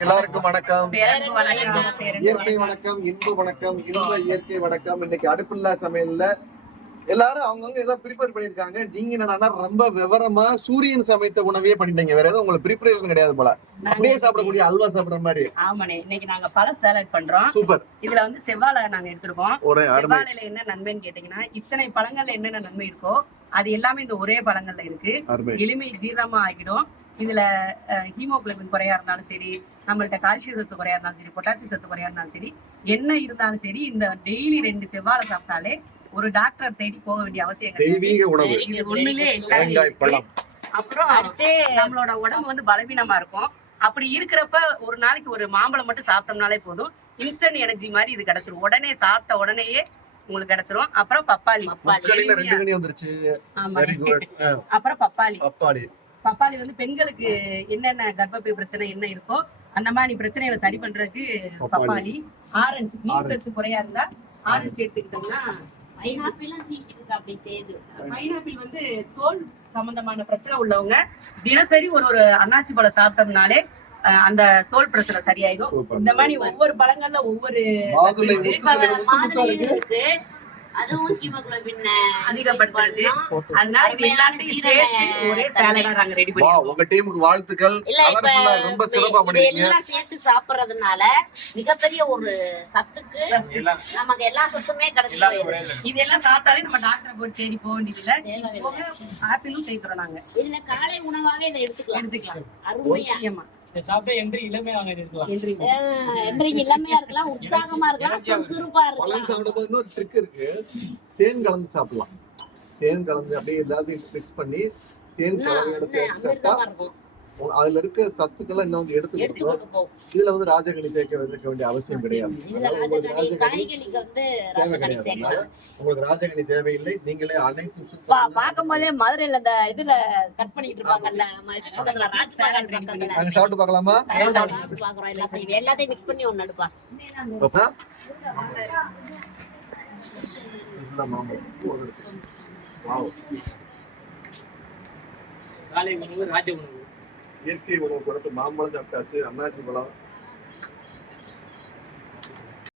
எல்லாருக்கும் வணக்கம். இயற்கை வணக்கம் இன்பு வணக்கம் இன்ப இயற்கை வணக்கம். இன்னைக்கு அடுப்பில்லா சமையல்ல எல்லாரும் அவங்கவுங்க ஏதோ ப்ரிப்பேர் பண்ணிருக்காங்க நீங்க என்னன்னா ரொம்ப விவரமா சூரியன் சமைத்த உணவையே பண்ணிட்டீங்க. வேற எதுவும் உங்களுக்கு ப்ரிப்பரேஷன் கிடையாது போல. அப்படியே சாப்பிடக்கூடிய அல்வா சாப்பிடுற மாதிரி. ஆமாண்ணே. இன்னைக்கு நாங்க பழ சாலட் பண்றோம். சூப்பர். இதுல வந்து செவ்வாழை நாங்க எடுத்திருக்கோம். செவ்வாழையில என்ன நன்மைன்னு கேட்டீங்கன்னா இத்தனை பழங்கள்ல என்னென்ன நன்மை இருக்கோ அது எல்லாமே இந்த ஒரே பழங்கள்ல இருக்கு. எளிமை ஜீரணமா ஆகிடும். இதுல ஹீமோகுளோபின் குறையா இருந்தாலும் சரி நம்மள்ட்ட கால்சியம் சத்து குறையா இருந்தாலும் சரி பொட்டாசியம் சத்து குறையா இருந்தாலும் சரி என்ன இருந்தாலும் சரி இந்த டெய்லி ரெண்டு செவ்வாழை சாப்பிட்டாலே ஒரு டாக்டர் தேடி போக வேண்டிய அவசியம் கிடையாது தெய்வீக உணவு. இது எல்லாமே தேங்காய். பழம். அப்புறம் அடுத்து நம்மளோட உடம்பு வந்து பலவீனமா இருக்கும். அப்படி இருக்கிறப்ப ஒரு நாளைக்கு ஒரு மாம்பழம் மட்டும் சாப்பிட்டோம்னாலே போதும். இன்ஸ்டன்ட் எனர்ஜி மாதிரி இது கிடைச்சிரும். உடனே சாப்பிட்ட உடனேயே உங்களுக்கு கிடைச்சிரும். அப்புறம் பப்பாளி. அப்புறம் பப்பாளி. அப்பாடி பப்பாளி வந்து பெண்களுக்கு என்னென்ன கர்ப்பப்பை பிரச்சனை என்ன இருக்கோ அந்த மாதிரி பிரச்சனைகளை சரி பண்றதுக்கு பப்பாளி. பப்பாளி. ஆரஞ்சு. நீர். சத்து குறையா இருந்தா ஆரஞ்சு எடுத்துக்கிட்டோம்னா பைனாப்பிள் வந்து தோல் சம்பந்தமான பிரச்சனை உள்ளவங்க தினசரி ஒரு ஒரு அன்னாச்சி பழம் சாப்பிட்டோம்னாலே அந்த தோல் பிரச்சனை சரியாயிடும். இந்த மாதிரி ஒவ்வொரு பழங்கள்ல ஒவ்வொரு அதுவும் ஹீமோகுளோபின் அதிகப்படுத்துறது. அதனால இது எல்லாத்தையும் சேர்த்து ஒரே சாலடா நாங்க ரெடி வா பண்ணி உங்க டீமுக்கு வாழ்த்துக்கள். இல்ல இப்ப கலர்ஃபுல்லா ரொம்ப சிறப்பா இது பண்ணிருக்கீங்க. எல்லாம் சேர்த்து சாப்பிடுறதுனால மிகப்பெரிய ஒரு சத்துக்கு நமக்கு எல்லா சத்துமே கிடைச்சு போயிடுது. இதெல்லாம் சாப்பிட்டாலே நம்ம டாக்டரை போய் தேடி போக போக ஆப்பிளும் சேர்க்கிறோம் நாங்க. இதுல காலை உணவாவே இதை எடுத்துக்கலாம். எடுத்துக்கலாம். அருமையா. சாப்பிட்டா என்று இளமையாக இருக்கலாம். இளமையா இருக்கலாம் உற்சாகமா இருக்கலாம் சுறுசுறுப்பா பழம் இருக்கலாம் சாப்பிடும்போது இன்னொரு ட்ரிக் இருக்கு. தேன் கலந்து சாப்பிடலாம். தேன் கலந்து அப்படியே எல்லாத்தையும் மிக்ஸ் பண்ணி தேன் கலந்து எடுத்து சாப்பிட்டா அதுல இருக்க சத்துக்கெல்லாம் இன்னும் வந்து எடுத்து எடுத்து கொடுக்கும் கொடுக்கும். இதுல வந்து ராஜகணி சேர்க்க வைக்க வேண்டிய அவசியம் கிடையாது. தேவை கிடையாது. உங்களுக்கு ராஜகணி தேவையில்லை. நீங்களே அனைத்து பார்க்கும் போதே மதுரையில இந்த இதுல கட் பண்ணிட்டு இருப்பாங்கல்ல. நாங்க சாப்பிட்டு பார்க்கலாமா? எல்லாத்தையும் மிக்ஸ் பண்ணி ஒண்ணு எடுப்பா. காலை உணவு ராஜ உணவு இயற்கை உணவு கொடுத்து மாம்பழம் சாப்பிட்டாச்சு அண்ணாச்சி பழம்